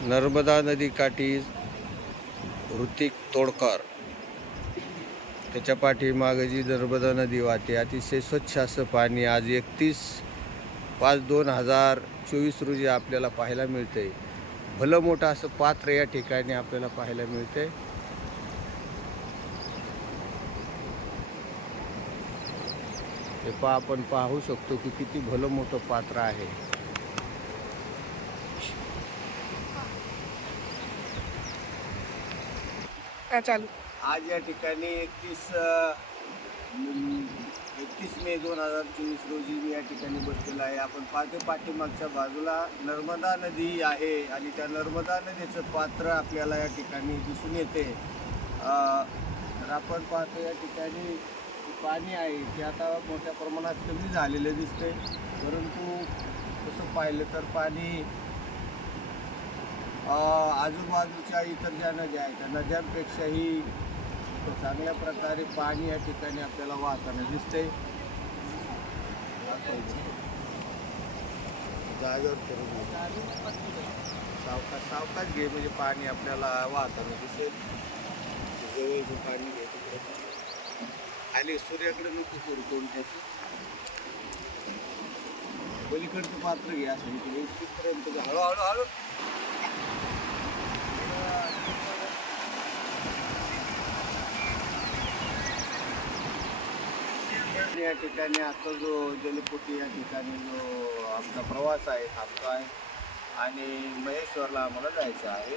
नर्मदा नदीकाठी ऋतिक तोडकर. त्याच्या पाठीमागं जी नर्मदा नदी वाहते अतिशय स्वच्छ असं पाणी आज एकतीस पाच दोन हजार चोवीस रोजी आपल्याला पाहायला मिळते भलं मोठं असं पात्र या ठिकाणी आपल्याला पाहायला मिळते हे पा आपण पाहू शकतो की किती भलं मोठं पात्र आहे. काय चालू. आज या ठिकाणी एकतीस एकतीस मे दोन हजार चोवीस रोजी मी या ठिकाणी बसलेलो आहे. आपण पाहतो पाठीमागच्या बाजूला नर्मदा नदी आहे आणि त्या नर्मदा नदीचं पात्र आपल्याला या ठिकाणी दिसून येते. अ, तर आपण पाहतो या ठिकाणी जे पाणी आहे ते आता मोठ्या प्रमाणात कमी झालेलं दिसते परंतु तसं पाहिलं तर पाणी आजूबाजूच्या इतर ज्या नद्या आहेत त्या नद्यांपेक्षाही चांगल्या प्रकारे पाणी या ठिकाणी आपल्याला वाहताना दिसते जागेवर करून सावकाश सावकाश घे म्हणजे पाणी आपल्याला वाहताना दिसेल जवळचं पाणी घे खाली सूर्याकडे नको सोड कोणत्या पलीकडचं पात्र घे असं इकडे इथपर्यंत हळूहळू हळू या ठिकाणी आजचा जो जलपोटी या ठिकाणी जो आमचा प्रवास आहे थांबतो आहे आणि महेश्वरला आम्हाला जायचं आहे.